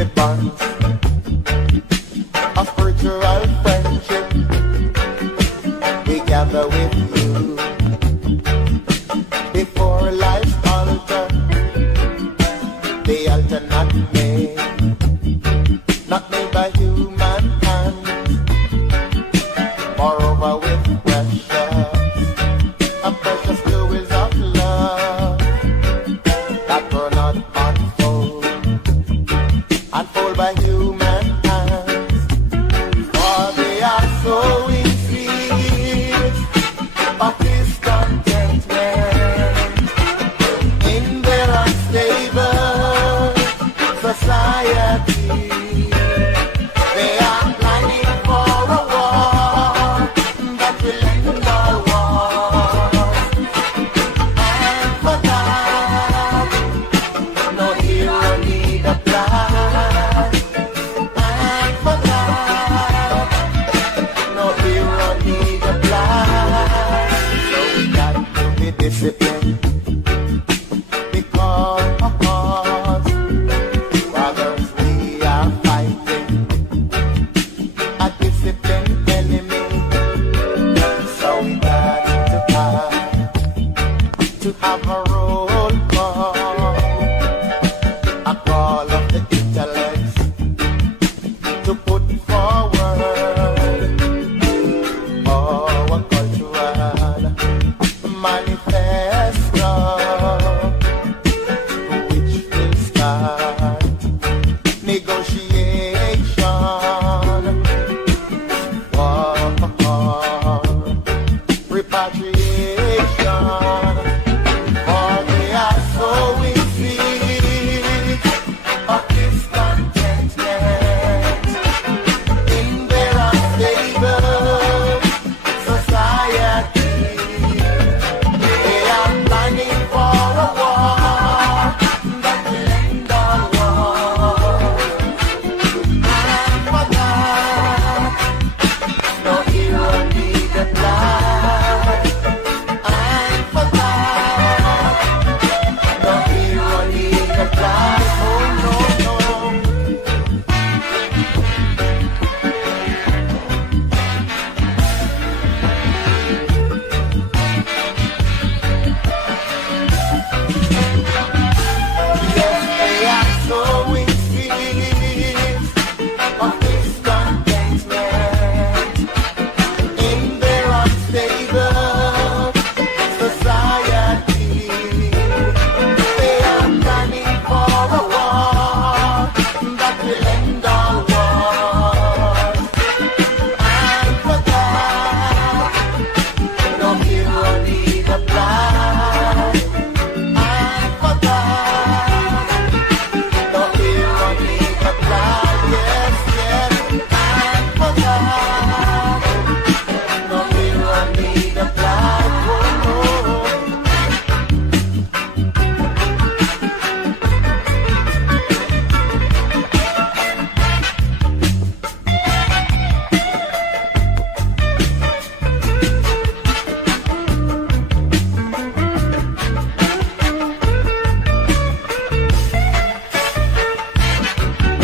the bonds of spiritual friendship. We gather with you before life's altar, the altar not made by human hands. Moreover, with precious jewels of love that will not unfold by human hands. For they are sowing seeds of discontentment in their unstable society. They are planning for a war that will end all wars. And for that, no hero need a plan. And for that, no hero need a plan. So we got to be disciplined, because brothers, we are fighting a disciplined enemy. So we got to have a roll call, a call of the intellects to put forward our cultural manifesto, which will start negotiating